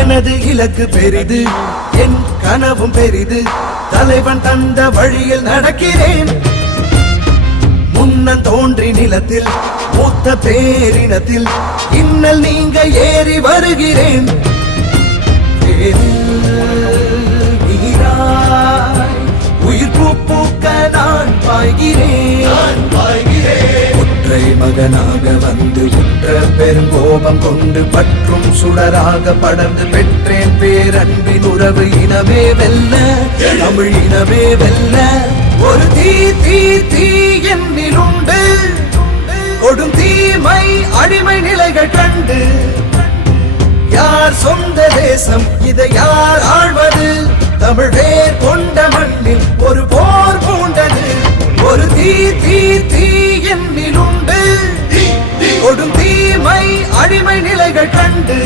எனது இலக்கு பெரிது, என் கனவும் பெரிது, தலைவன் தந்த வழியில் நடக்கிறேன். முன்னன் தோன்றி நிலத்தில் மூத்த பேரினத்தில் இன்னல் நீங்க ஏறி வருகிறேன். உயிர் பூக்க நான் பாய்கிறேன். ஒற்றை மகனாக வந்து உற்ற பெருங்கோபம் கொண்டு பற்றும் சுடராக படர்ந்து பெற்றேன் பேரன்பின் உறவு. இனமே வெல்ல, தமிழ் இனமே வெல்ல, ஒரு தீ தீ தீ என்னில் உண்டு. கொடும் தீமை அடிமை நிலைகள் கண்டு யார் சொந்த தேசம், இதை யார் ஆழ்வது? தமிழ் வேர் கொண்ட மண்ணில் ஒரு போர் பூண்டது. ஒரு தீ தீ தீ என்னில் உண்டு. கொடும் தீமை அடிமை நிலைகள் கண்டு